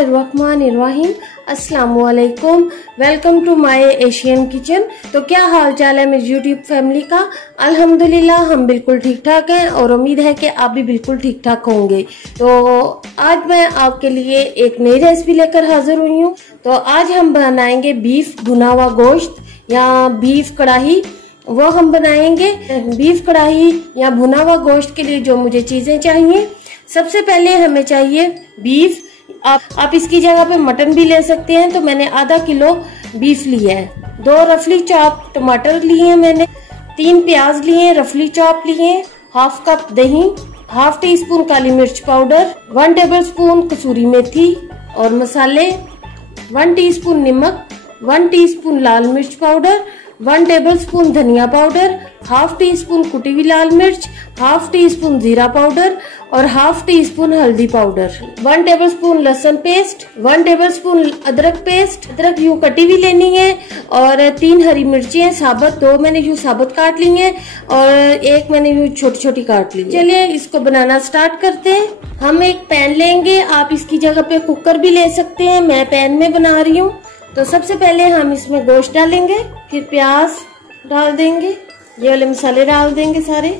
बिस्मिल्लाहिर्रहमानिर्रहीम। अस्सलामुअलैकुम। Welcome to my Asian kitchen. तो क्या हाल चाल है मेरी यूट्यूब फैमिली का? अल्हम्दुलिल्लाह हम बिल्कुल ठीक ठाक हैं और उम्मीद है कि आप भी बिल्कुल ठीक ठाक होंगे। तो आज मैं आपके लिए एक नई रेसिपी लेकर हाजिर हुई हूँ। तो आज हम बनाएंगे बीफ भुना हुआ गोश्त या बीफ कढ़ाई, वो हम बनाएंगे। बीफ कढ़ाई या भुना हुआ गोश्त के लिए जो मुझे चीजें चाहिए, सबसे पहले हमें चाहिए बीफ। आप इसकी जगह पे मटन भी ले सकते हैं। तो मैंने आधा किलो बीफ लिया है। 2 रफली चॉप टमाटर लिए हैं मैंने, 3 प्याज लिए रफली चॉप लिए, हाफ कप दही, हाफ टी स्पून काली मिर्च पाउडर, 1 टेबलस्पून कसूरी मेथी और मसाले, 1 टीस्पून नमक, 1 टीस्पून लाल मिर्च पाउडर, 1 टेबलस्पून धनिया पाउडर, हाफ टी स्पून कुटी हुई लाल मिर्च, हाफ टी स्पून जीरा पाउडर और हाफ टी स्पून हल्दी पाउडर, 1 टेबलस्पून लहसुन पेस्ट, 1 टेबलस्पून अदरक पेस्ट। अदरक यूं कटी हुई लेनी है और 3 हरी मिर्चियाँ साबुत, 2 मैंने यूं साबुत काट ली हैं और 1 मैंने यूं छोटी छोटी काट ली। चलिए इसको बनाना स्टार्ट करते हैं। हम एक पैन लेंगे, आप इसकी जगह पे कुकर भी ले सकते हैं, मैं पैन में बना रही हूँ। तो सबसे पहले हम इसमें गोश्त डालेंगे, फिर प्याज डाल देंगे, ये वाले मसाले डाल देंगे सारे,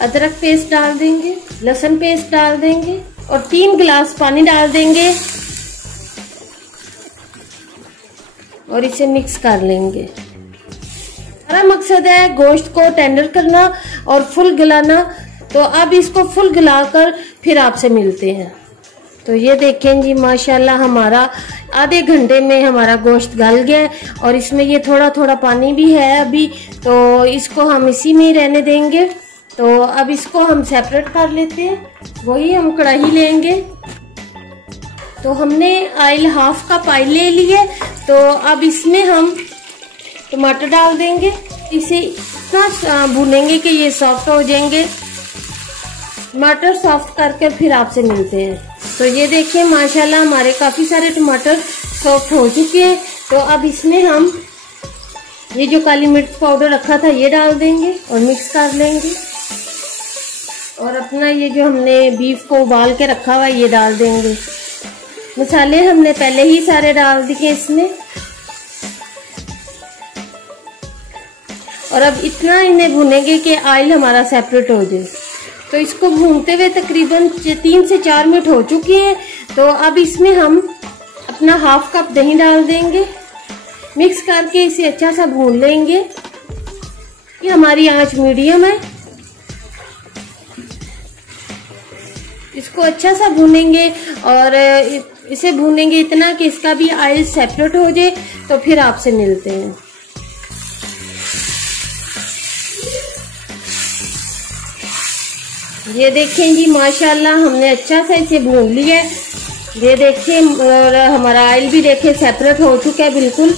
अदरक पेस्ट डाल देंगे, लहसुन पेस्ट डाल देंगे और 3 गिलास पानी डाल देंगे और इसे मिक्स कर लेंगे। हमारा मकसद है गोश्त को टेंडर करना और फुल गलाना। तो अब इसको फुल गलाकर फिर आपसे मिलते हैं। तो ये देखें जी, माशाल्लाह हमारा आधे घंटे में हमारा गोश्त गल गया है और इसमें ये थोड़ा थोड़ा पानी भी है अभी, तो इसको हम इसी में ही रहने देंगे। तो अब इसको हम सेपरेट कर लेते हैं। वही हम कढ़ाई लेंगे। तो हमने ऑयल हाफ कप ऑयल ले लिए। तो अब इसमें हम टमाटर डाल देंगे, इसे इतना भूनेंगे कि ये सॉफ्ट हो जाएंगे। टमाटर सॉफ्ट करके फिर आपसे मिलते हैं। तो ये देखिए माशाल्लाह हमारे काफी सारे टमाटर सॉफ्ट हो चुके हैं। तो अब इसमें हम ये जो काली मिर्च पाउडर रखा था ये डाल देंगे और मिक्स कर लेंगे। और अपना ये जो हमने बीफ को उबाल के रखा हुआ ये डाल देंगे। मसाले हमने पहले ही सारे डाल दिए इसमें। और अब इतना इन्हें भुनेंगे कि ऑयल हमारा सेपरेट हो जाए। तो इसको भूनते हुए तकरीबन 3 से 4 मिनट हो चुके हैं। तो अब इसमें हम अपना हाफ कप दही डाल देंगे, मिक्स करके इसे अच्छा सा भून लेंगे। ये हमारी आंच मीडियम है। इसको अच्छा सा भूनेंगे और इसे भूनेंगे इतना कि इसका भी ऑयल सेपरेट हो जाए। तो फिर आपसे मिलते हैं। ये देखें जी माशाल्लाह हमने अच्छा सा इसे भून लिया है। ये देखें और हमारा ऑयल भी देखें सेपरेट हो चुका है बिल्कुल।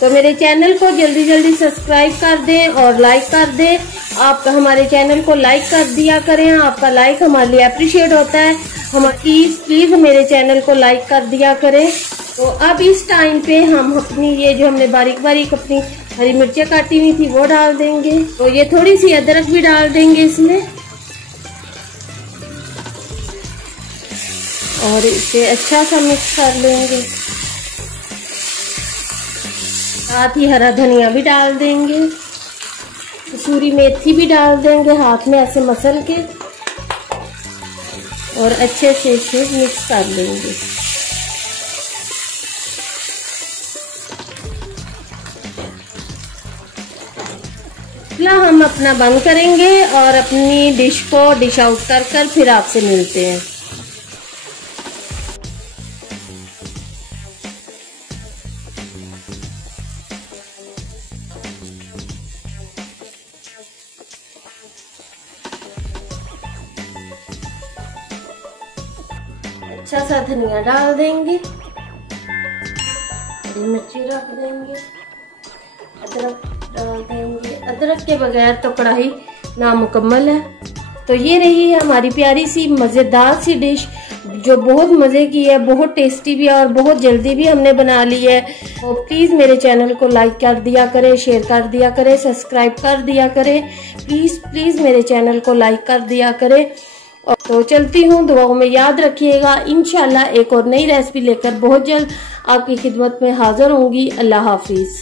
तो मेरे चैनल को जल्दी जल्दी सब्सक्राइब कर दें और लाइक कर दें। आप हमारे चैनल को लाइक कर दिया करें, आपका लाइक हमारे लिए अप्रिशिएट होता है। प्लीज मेरे चैनल को लाइक कर दिया करें। तो अब इस टाइम पे हम अपनी ये जो हमने बारीक बारीक अपनी हरी मिर्चें काटी हुई थी वो डाल देंगे। तो ये थोड़ी सी अदरक भी डाल देंगे इसमें और इसे अच्छा सा मिक्स कर लेंगे। साथ ही हरा धनिया भी डाल देंगे, कसूरी मेथी भी डाल देंगे, हाथ में ऐसे मसल के और अच्छे से इसे मिक्स कर लेंगे। हम अपना बंद करेंगे और अपनी डिश को डिश आउट कर फिर आपसे मिलते हैं। अच्छा सा धनिया डाल देंगे, हरी मिर्ची रख देंगे, अदरक डाल देंगे। अदरक के बगैर तो कढ़ाई नामुकम्मल है। तो ये रही है हमारी प्यारी सी मज़ेदार सी डिश जो बहुत मज़े की है, बहुत टेस्टी भी है और बहुत जल्दी भी हमने बना ली है। तो प्लीज़ मेरे चैनल को लाइक कर दिया करें, शेयर कर दिया करें, सब्सक्राइब कर दिया करें। प्लीज़ मेरे चैनल को लाइक कर दिया करें तो चलती हूँ, दुआओं में याद रखिएगा। इंशाल्लाह एक और नई रेसिपी लेकर बहुत जल्द आपकी खिदमत में हाजिर होंगी। अल्लाह हाफिज।